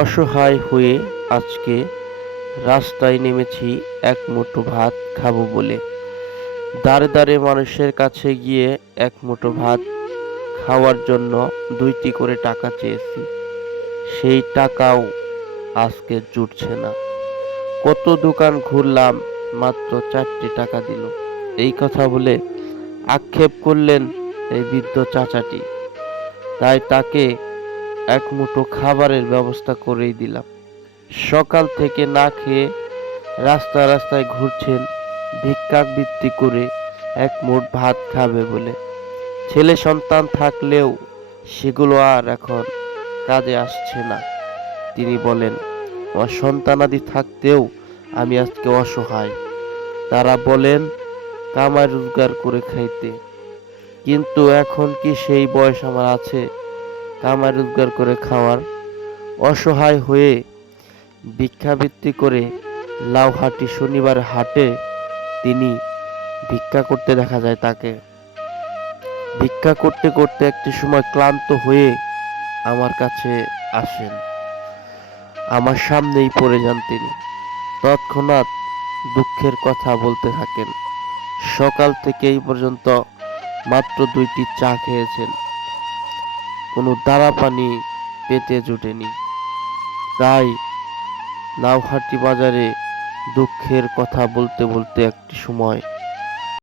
অসহায় হয়ে আজকে রাস্তায় নেমেছি এক মুঠো ভাত খাব বলে। দাঁড়ে দাঁড়ে মানুষের কাছে গিয়ে এক মুঠো ভাত খাওয়ার জন্য দুইটি করে টাকা চেয়েছি। সেই টাকাও আজকে জুটছে না। কত দোকান ঘুরলাম, মাত্র চারটি টাকা দিল। এই কথা বলে আক্ষেপ করলেন এই বৃদ্ধ চাচাটি। তাই তাকে এক মুঠো খাবারের ব্যবস্থা করেই দিলাম। সকাল থেকে না খেয়ে রাস্তা রাস্তায় ঘুরছেন ভিক্ষাবৃত্তি করে এক মুঠ ভাত খাবে বলে। ছেলে সন্তান থাকলেও সেগুলো আর এখন কাজে আসছে না। তিনি বলেন, আমার সন্তানাদি থাকতেও আমি আজকে অসহায়। তারা বলেন, কামাই রোজগার করে খাইতে। কিন্তু এখন কি সেই বয়স আমার আছে? কামাই রোজগার করে খাওয়ার, অসহায় হয়ে ভিক্ষাবৃত্তি করে লাউহাটি শনিবার হাটে তিনি ভিক্ষা করতে দেখা যায় তাকে। ভিক্ষা করতে করতে একটি সময় ক্লান্ত হয়ে আমার কাছে আসেন। আমার সামনেই পড়ে যান তিনি। তৎক্ষণাৎ দুঃখের কথা বলতে থাকেন। সকাল থেকে এই পর্যন্ত মাত্র দুইটি চা খেয়েছেন। কোনো দাঁড়া পানি পেতে জোটেনি। তাই নাওহাটি বাজারে দুঃখের কথা বলতে বলতে একটি সময়